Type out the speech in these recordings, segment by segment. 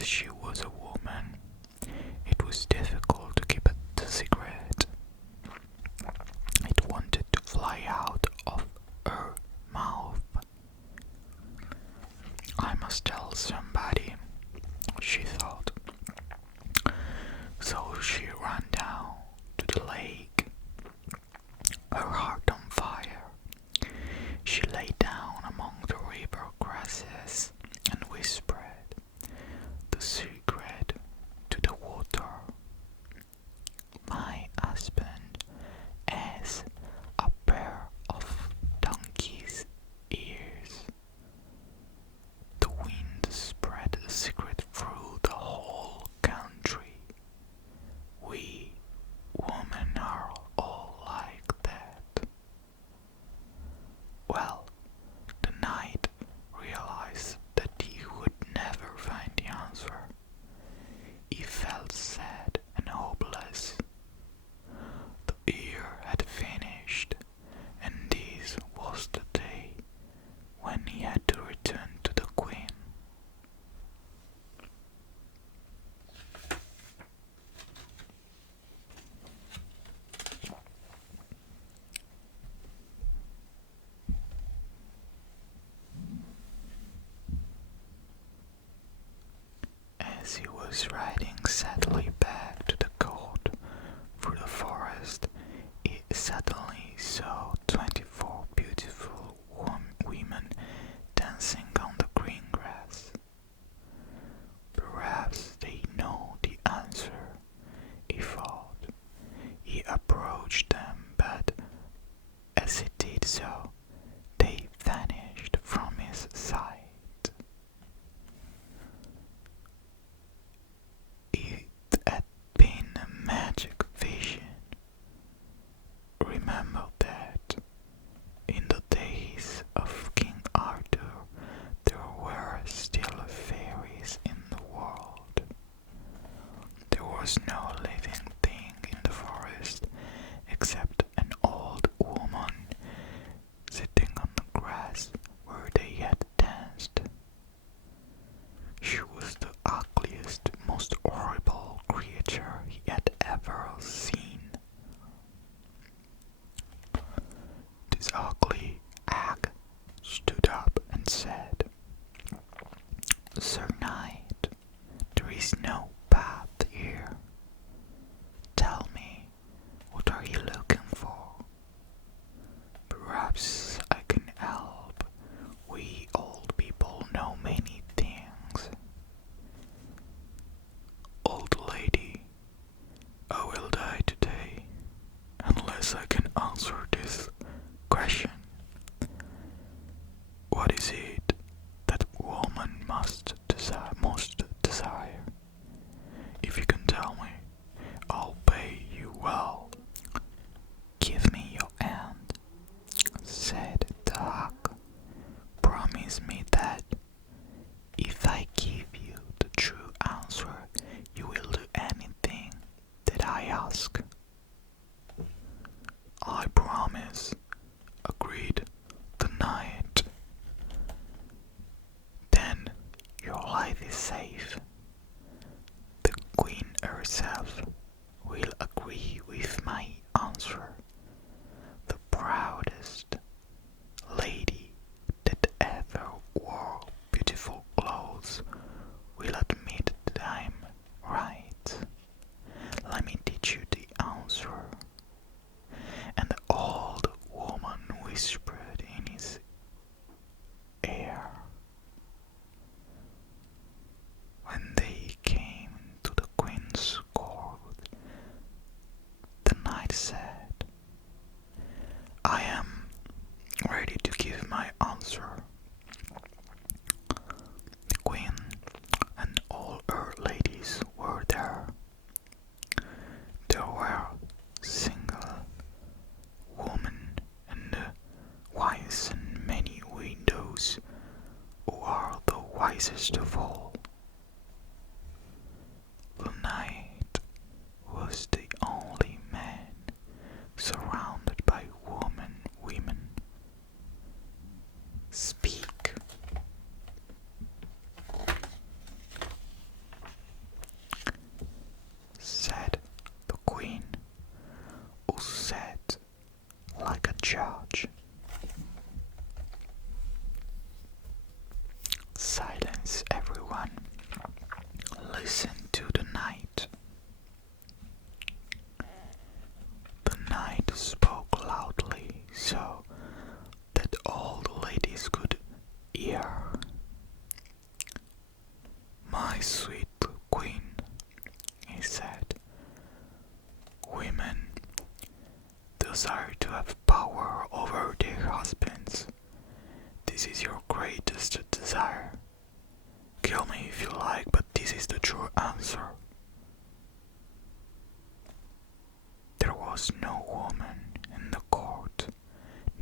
as she was a woman, it was difficult to keep it a secret. It wanted to fly out of her mouth. I must tell somebody, she thought. So she ran down to the lake, her heart on fire. She lay down among the river grasses and whispered the secret to the water. My husband has a pair of donkey's ears. The wind spread the secret through the whole country. We women are all like that. Well, the knight realized that he would never find the answer. He felt sad and hopeless. The year had finished, and this was the day when he had to return to the queen. As he was riding sadly back to the court through the forest, he suddenly saw 24 beautiful women dancing on the green grass. Perhaps they know the answer, he thought. He approached them, but as he did so, they vanished from his sight. It had been a magic vision. Remember that in the days of King Arthur there were still fairies in the world. There was no living thing in the forest except an old woman sitting on the grass where they had danced. She was the ugliest, most horrible creature he had ever seen. This ugly hag stood up and said, "Sir Knight, there is no path here. Tell me, what are you looking for? Perhaps I can help. We old people know many things." "Old lady, I will die today unless I can answer this question. What is it that woman most desire? If you can tell me, I'll pay you well." "Give me your hand," said the hag. "Promise me that if I give you the true answer, you will do anything that I ask." "I promise," agreed the knight. "Then your life is safe. The queen herself will agree with my answer. The proudest lady that ever wore beautiful clothes will admit that I'm right. Let me teach you the answer." And the old woman whispered in his ear. When they came to the queen's court, the knight said, "I am ready to give my answer." The queen and all her ladies were there. There were single women and wise and many widows who are the wisest of all. The knight was the only man surrounded by women. "Speak," judge. Silence, everyone. Listen to the night. The night spoke loudly so that all the ladies could hear. My sweet queen, he said, women desire to have power over their husbands. This is your greatest desire. Kill me if you like, but this is the true answer. There was no woman in the court,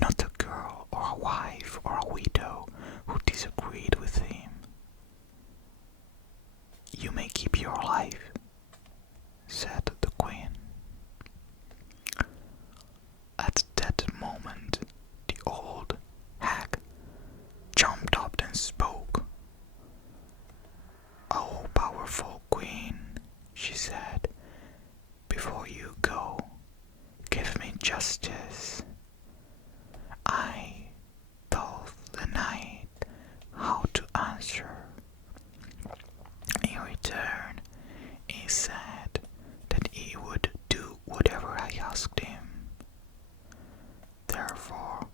not a girl or a wife or a widow who disagreed with him. You may keep your life, said the queen. At that moment, the old hag jumped up and spoke. "Oh, powerful queen," she said, "before you go, give me justice. I told the knight how to answer. In return, he said that he would do whatever I asked him. Therefore,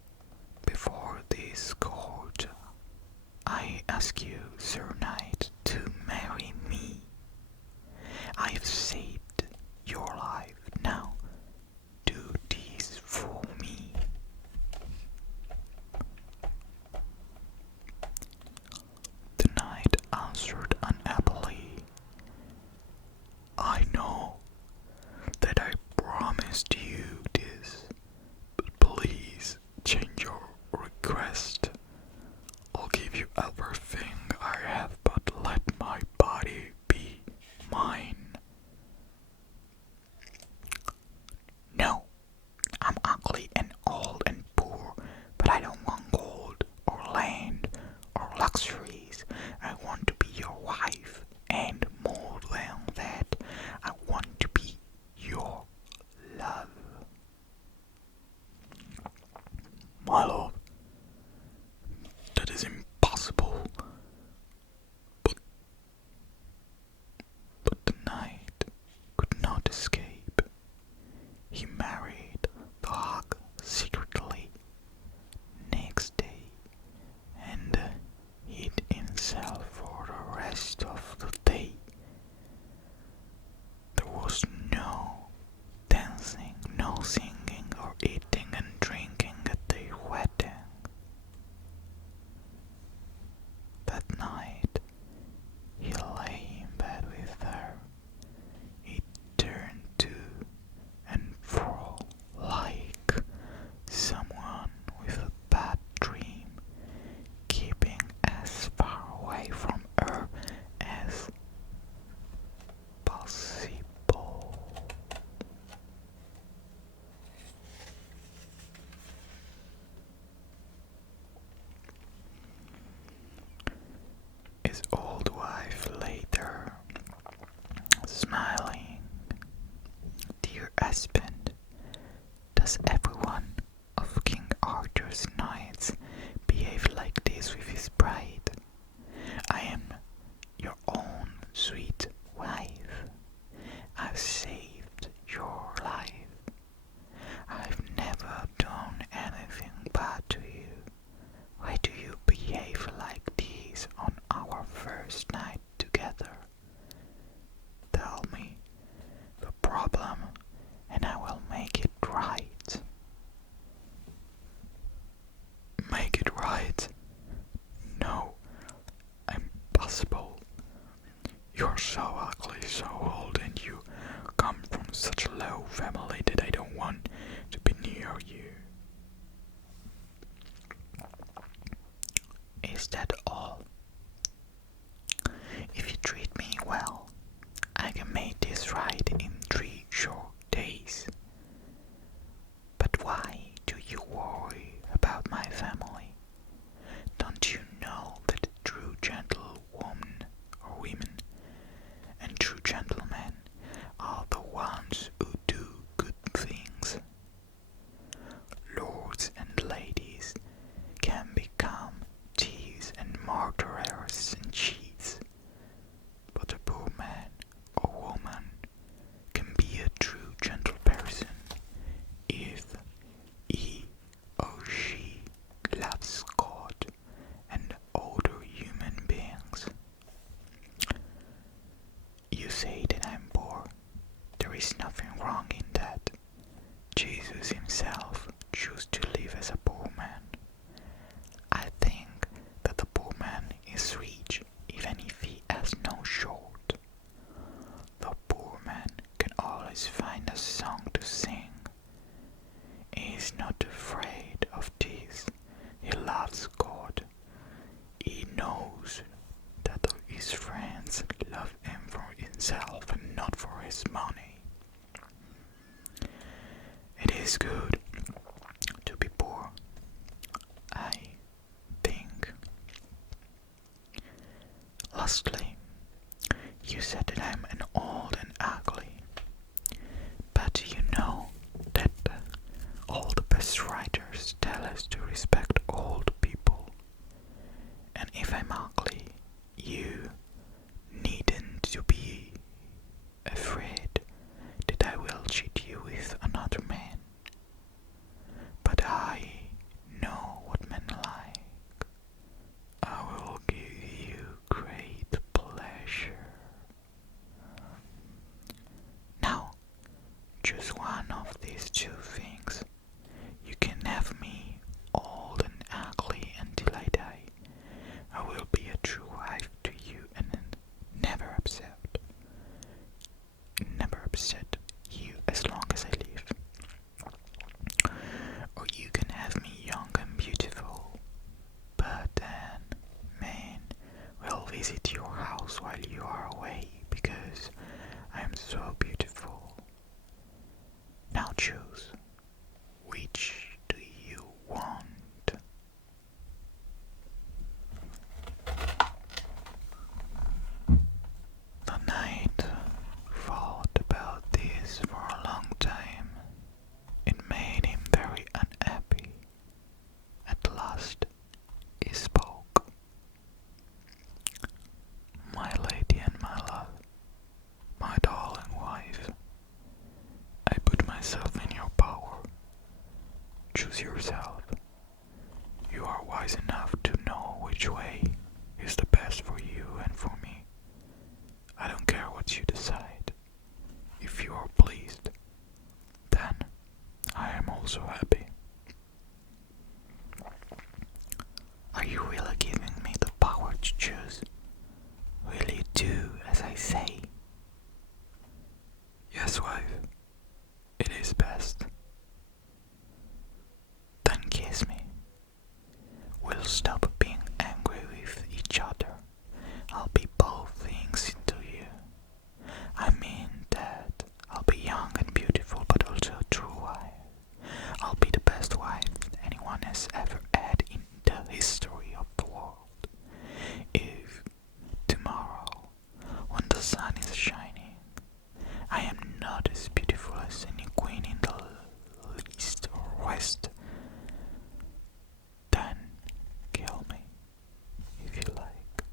before this court, I ask you, Sir Knight, to marry me. I've saved your life. Now, do this for me." The knight answered unhappily, "I know that I promised you this, but please change your request. I'll give you everything I have, but let my body be mine." "No, I'm ugly and old and poor, but I don't want gold or land or luxuries. I want to be your wife, and more than that, I want to be your love." "My love, that is impossible." But the knight could not escape. He married the hag secretly next day and hid himself for the rest of the day. There was no dancing, no singing or eating and drinking at their wedding. That night, he lay in bed with her. He turned to and fro like someone with a bad dream, keeping as far away from her as possible. His old wife lay there, smiling. "Dear husband, does everyone of King Arthur's knights behave like this with his bride? I am your own sweet wife. I've saved your life. I've never done anything bad to you. Why do you behave like this on our first night together? Tell me the problem and I will make it right." "Make it right? No, impossible. You're so ugly, so old, and you come from such a low family that I don't want to be near you." "Is that all? If you treat me well, I can make this right in 3 short days. But why do you worry about my family? Don't you know that true gentlewomen or women and true gentlemen are the ones who do good things? Lords wrong in that Jesus himself chose to live as a poor man. I think that the poor man is rich even if he has no shirt. The poor man can always find a song to sing. He is not afraid of this. He loves God. He knows that his friends love him for himself and not for his money. It is good to be poor, I think. Lastly, you said that I'm an old and ugly, but you know that all the best writers tell us to respect old people. And if I'm ugly, you needn't to be afraid that I will cheat you with another man. But I know what men like. I will give you great pleasure. Now, choose one of these two things. You can have me old and ugly until I die. I will be a true wife to you and never upset you as long as I live. Or you can have me young and beautiful, but then men will visit your house while you are away because I am so beautiful. Now choose. Which do you want? The knight thought about this for a long time. It made him very unhappy. At last he spoke. My lady and my love, my darling wife, I put myself in your power. Choose yourself. You are wise enough to know which way is the best for you and for me. I don't care what you decide. If you are pleased, then I am also happy. Are you really giving me the power to choose? Will you do as I say? Yes, wife. It is best. Then kiss me. We'll stop being angry with each other. I'll be both things to you. I mean that I'll be young and beautiful, but also a true wife. I'll be the best wife anyone has ever had in the history of the world. If tomorrow, when the sun is shining, I am not as beautiful as any queen in the east or west, then kill me if you like.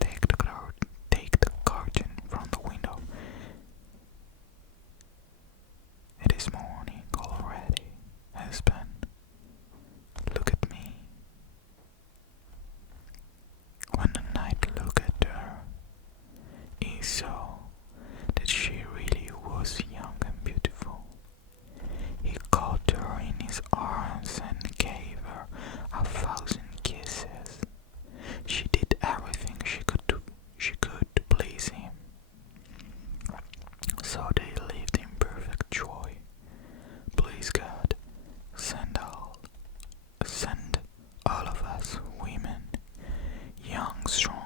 Take the curtain from the window. It is morning already, husband. Look at me. When the knight looked at her, he saw that she really was young and beautiful. He caught her in his arms and gave her 1,000 kisses. She did everything she could to please him. So they lived in perfect joy. Please God, send all of us women, young, strong